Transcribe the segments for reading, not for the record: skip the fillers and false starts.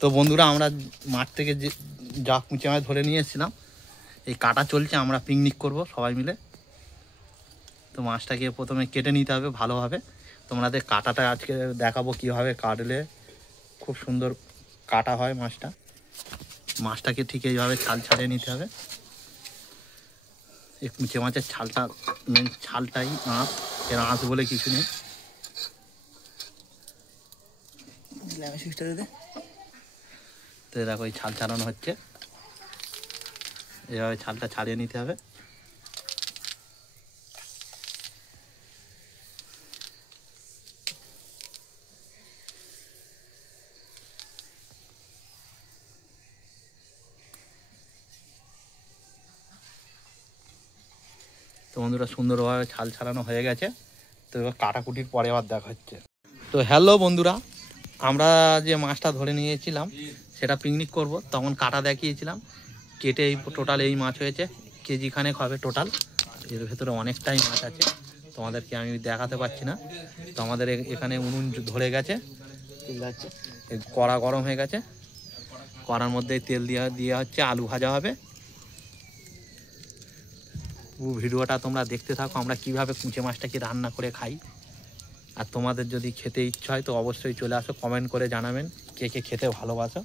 তো বন্ধুরা আমরা মাঠ থেকে যে যা কুঁচে মাছ ধরে নিয়ে এসেছিলাম এই কাটা চলছে, আমরা পিকনিক করব সবাই মিলে। তো মাছটাকে প্রথমে কেটে নিতে হবে ভালোভাবে। তোমাদের কাটাটা আজকে দেখাবো কীভাবে কাটলে খুব সুন্দর কাটা হয় মাছটা। মাছটাকে ঠিক এইভাবে ছাল ছাড়িয়ে নিতে হবে। এই কুঁচে মাছের ছালটা মেন, ছালটাই আঁশ, এর আঁশ বলে কিছু নেই। তো দেখো এই ছাল ছাড়ানো হচ্ছে, এইভাবে ছালটা ছাড়িয়ে নিতে হবে। তো বন্ধুরা সুন্দরভাবে ছাল ছাড়ানো হয়ে গেছে। তো এবার কাটাকুটির পরে আবার দেখা হচ্ছে। তো হ্যালো বন্ধুরা, আমরা যে মাছটা ধরে নিয়েছিলাম সেটা পিকনিক করব, তখন কাটা দেখিয়েছিলাম। কেটে এই টোটাল এই মাছ হয়েছে কেজি খানেক হবে টোটাল। এর ভেতরে অনেকটাই মাছ আছে, তোমাদেরকে আমি দেখাতে পারছি না। তো আমাদের এখানে উনুন ধরে গেছে, কড়া গরম হয়ে গেছে, কড়ার মধ্যে তেল দিয়ে হচ্ছে আলু ভাজা হবে। ভিডিওটা তোমরা দেখতে থাকো আমরা কিভাবে কুঁচে মাছটাকে রান্না করে খাই। আর তোমাদের যদি খেতে ইচ্ছা হয় তো অবশ্যই চলে আসো, কমেন্ট করে জানাবেন কে কে খেতে ভালোবাসো।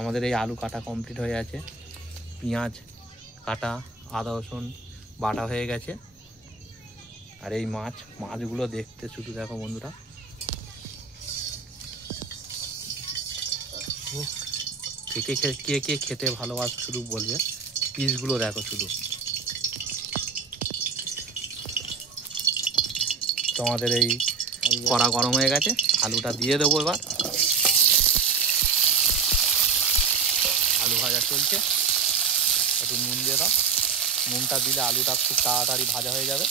আমাদের এই আলু কাটা কমপ্লিট হয়ে গেছে, পেঁয়াজ কাটা, আদা রসুন বাটা হয়ে গেছে। আর এই মাছগুলো দেখতে শুধু দেখো বন্ধুরা, কে কে খেতে ভালোবাসো শুধু বলবে। পিসগুলো দেখো শুধু। তোমাদের এই কড়া গরম হয়ে গেছে, আলুটা দিয়ে দেবো এবার। আলু ভাজা চলছে, একটু নুন দিয়ে দাও। নুনটা দিলে আলুটা খুব তাড়াতাড়ি ভাজা হয়ে যাবে।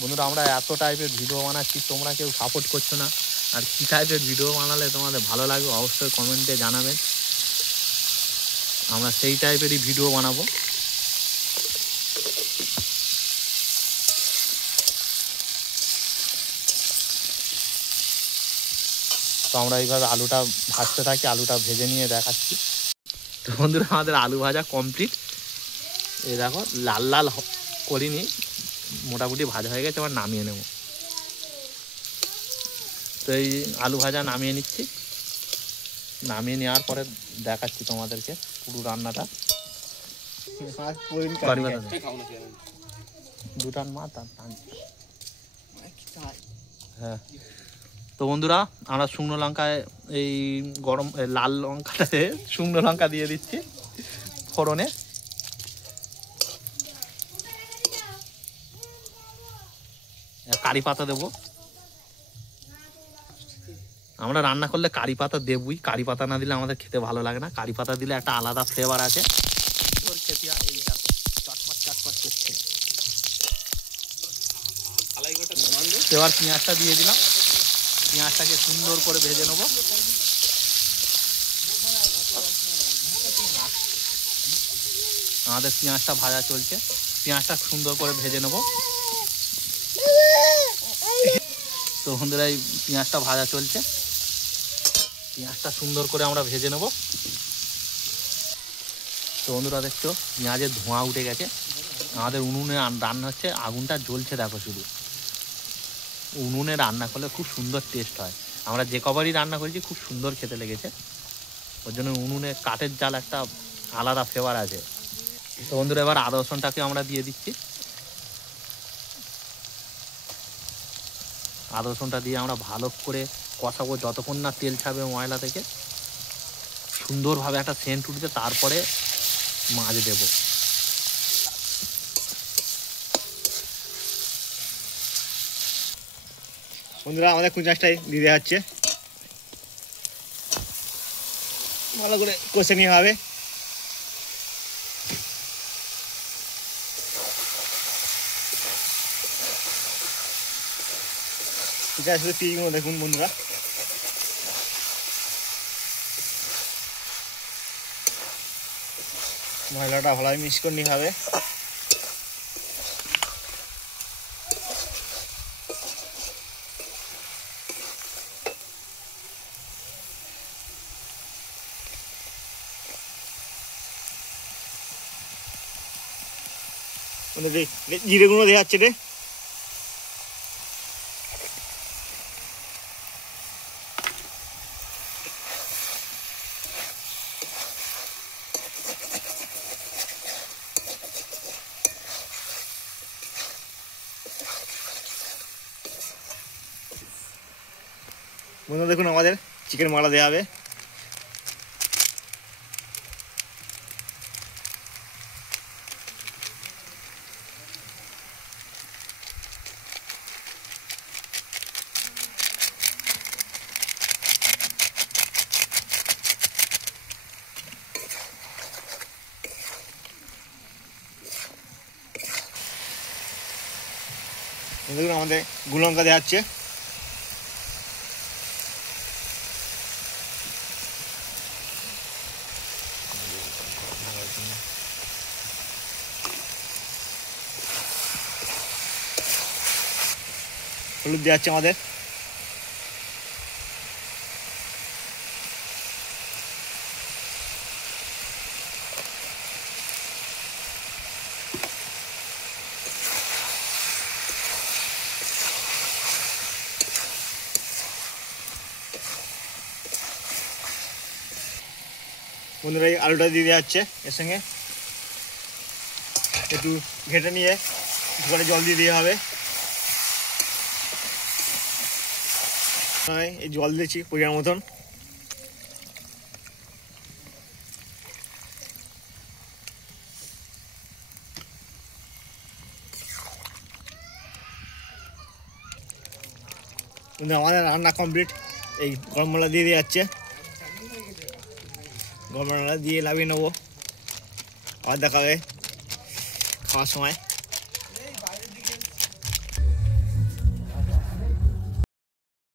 বন্ধুরা আমরা এত টাইপের ভিডিও বানাচ্ছি, তোমরা কেউ সাপোর্ট করছো না। আর কী টাইপের ভিডিও বানালে তোমাদের ভালো লাগবে অবশ্যই কমেন্টে জানাবেন, আমরা সেই টাইপেরই ভিডিও বানাবো। তো আমরা এইভাবে আলুটা ভাজতে থাকি, আলুটা ভেজে নিয়ে দেখাচ্ছি। তো বন্ধুরা আমাদের আলু ভাজা কমপ্লিট। এই দেখো লাল লাল করিনি, মোটামুটি ভাজা হয়ে গেছে, আবার নামিয়ে নেব। তো এই আলু ভাজা নামিয়ে নিচ্ছি, নামিয়ে নেওয়ার পরে দেখাচ্ছি তোমাদেরকে পুরো রান্নাটা। দুটান মা তার হ্যাঁ। তো বন্ধুরা আমরা শুকনো লঙ্কায় এই গরম লাল লঙ্কাটাতে শুকনো লঙ্কা দিয়ে দিচ্ছি ফোড়নে। কারি পাতা দেবো, আমরা রান্না করলে কারি পাতা দেবই, কারি পাতা না দিলে আমাদের খেতে ভালো লাগে না। কারি পাতা দিলে একটা আলাদা ফ্লেভার আছে, সুন্দর খেতে হয়। এই দেখো চটপট চটপট করছে। এবার পেঁয়াজটা দিয়ে দিলাম, পেঁয়াজটাকে সুন্দর করে ভেজে নেব। আমাদের পেঁয়াজটা ভাজা চলছে, পেঁয়াজটা সুন্দর করে ভেজে নেব। তো বন্ধুরা এই পেঁয়াজটা ভাজা চলছে, পেঁয়াজটা সুন্দর করে আমরা ভেজে নেব। তো বন্ধুরা দেখছো পেঁয়াজের ধোঁয়া উঠে গেছে, আমাদের উনুনে রান্না হচ্ছে, আগুনটা জ্বলছে দেখো শুধু। উনুনে রান্না করলে খুব সুন্দর টেস্ট হয়। আমরা যে কবারই রান্না করেছি খুব সুন্দর খেতে লেগেছে, ওর জন্য উনুনে কাঠের জাল একটা আলাদা ফ্লেভার আছে। তো বন্ধুরা এবার আদা রসুনটাকে আমরা দিয়ে দিচ্ছি। আদা রসুনটা দিয়ে আমরা ভালো করে কষাবো যতক্ষণ না তেল ছাড়বে ময়লা থেকে, সুন্দরভাবে একটা সেন্ট উঠবে, তারপরে মাছ দেব। বন্ধুরা আমাদের কুঁচাশটাই দিয়ে দেওয়া হচ্ছে, ভালো করে কষে নিয়ে হবে। কুঁচাশ শুধু পিসগুলো দেখুন বন্ধুরা, মশলাটা ভালোভাবে মিক্স করে নিতে হবে। বন্ধুরা জিরে গুঁড়ো দেওয়া হচ্ছে রে। বন্ধুরা দেখুন আমাদের চিকেন মশলা দেওয়া হবে। দেখুন আমাদের গুঁড়ো লঙ্কা দেওয়া হচ্ছে। হলুদ দেওয়া হচ্ছে আমাদের। বন্ধুরা এই আলুটা দিয়ে দেওয়া হচ্ছে এর সঙ্গে। একটু ঘেঁটে নিয়ে ঘরে জল দিয়ে দেওয়া হবে। এই জল দিয়েছি পরিমাণ মতন। আমাদের রান্না কমপ্লিট। এই গরম মশলা দিয়ে দেওয়া হচ্ছে। গরম মশলা দিয়ে লাভিয়ে নেবো। আবার দেখা হবে খাওয়ার সময়।